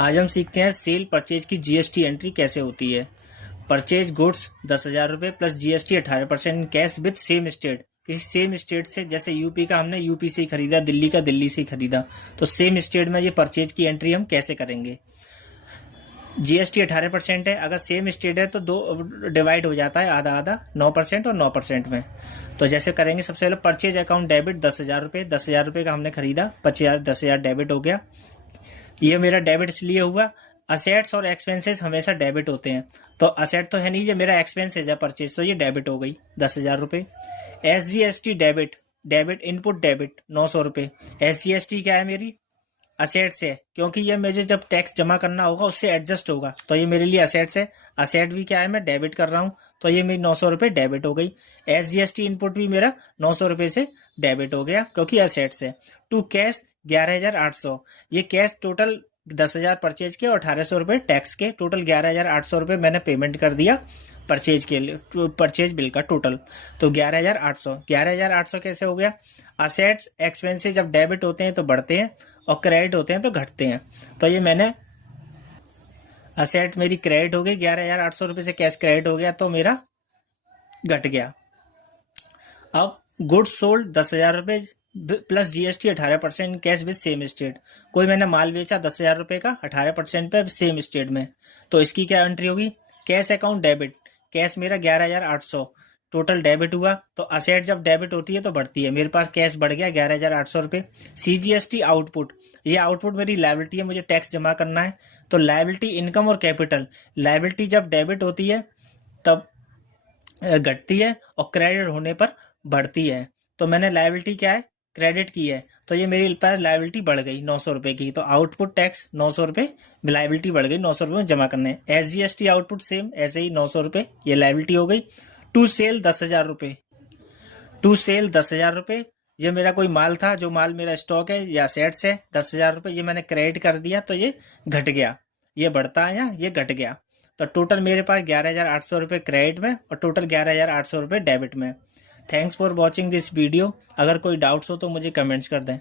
आज हम सीखते हैं सेल परचेज की जीएसटी एंट्री कैसे होती है। परचेज गुड्स 10,000 रुपये plus GST 18% cash with same state. किसी सेम स्टेट से, जैसे यूपी का हमने यूपी से ही खरीदा, दिल्ली का दिल्ली से ही खरीदा, तो सेम स्टेट में ये परचेज की एंट्री हम कैसे करेंगे। जीएसटी 18% है, अगर सेम स्टेट है तो दो डिवाइड हो जाता है, आधा आधा, 9% और 9% में। तो जैसे करेंगे, सबसे पहले परचेज अकाउंट डेबिट 10,000 रुपये, 10,000 रुपये का हमने खरीदा, 10,000 डेबिट हो गया। ये मेरा डेबिट इसलिए हुआ, असेट्स और एक्सपेंसेस हमेशा डेबिट होते हैं, तो असेट तो है नहीं, ये मेरा एक्सपेंसेस है परचेज, तो ये डेबिट हो गई 10,000 रुपये। SGST debit, debit input debit 900 रुपये। SGST क्या है, मेरी असेट्स है, क्योंकि ये मुझे जब टैक्स जमा करना होगा उससे एडजस्ट होगा, तो ये मेरे लिए असेट्स है। असेट भी क्या है, मैं डेबिट कर रहा हूँ, तो ये मेरी 900 रुपये डेबिट हो गई। SGST इनपुट भी मेरा 900 रुपये से डेबिट हो गया, क्योंकि असेट्स है। टू कैश 11,800, ये कैश टोटल 10,000 परचेज के और 1,800 रुपये टैक्स के, टोटल 11,800 रुपये मैंने पेमेंट कर दिया परचेज के लिए, परचेज बिल का टोटल। तो 11,800 कैसे हो गया। असेट्स एक्सपेंसेस जब डेबिट होते हैं तो बढ़ते हैं और क्रेडिट होते हैं तो घटते हैं, तो ये मैंने असेट मेरी क्रेडिट हो गई 11,800 रुपये से, कैश क्रेडिट हो गया तो मेरा घट गया। अब गुड्स सोल्ड 10,000 रुपये plus GST 18% cash with same state. कोई मैंने माल बेचा 10,000 रुपये का 18% पे सेम स्टेट में, तो इसकी क्या एंट्री होगी। कैश अकाउंट डेबिट, कैश मेरा 11,800 टोटल डेबिट हुआ, तो असेट जब डेबिट होती है तो बढ़ती है, मेरे पास कैश बढ़ गया 11,800 रुपये। CGST आउटपुट, ये आउटपुट मेरी लायबिलिटी है, मुझे टैक्स जमा करना है, तो लायबिलिटी इनकम और कैपिटल। लायबिलिटी जब डेबिट होती है तब घटती है और क्रेडिट होने पर बढ़ती है, तो मैंने लायबिलिटी क्या है, क्रेडिट की है, तो ये मेरी पास लायबिलिटी बढ़ गई 900 रुपये की, तो आउटपुट टैक्स 900 रुपये, लायबिलिटी बढ़ गई 900 रुपये में जमा करने। SGST आउटपुट सेम ऐसे ही 900 रुपये, ये लायबिलिटी हो गई। टू सेल 10,000 रुपये, टू सेल 10,000 रुपये, ये मेरा कोई माल था, जो माल मेरा स्टॉक है या सेट्स है, 10,000 रुपये, ये मैंने क्रेडिट कर दिया, तो ये घट गया, ये बढ़ता है या ये घट गया, तो टोटल मेरे पास 11,800 रुपये क्रेडिट में और टोटल 11,800 रुपये डेबिट में। Thanks for watching this video. अगर कोई डाउट्स हो तो मुझे कमेंट्स कर दें।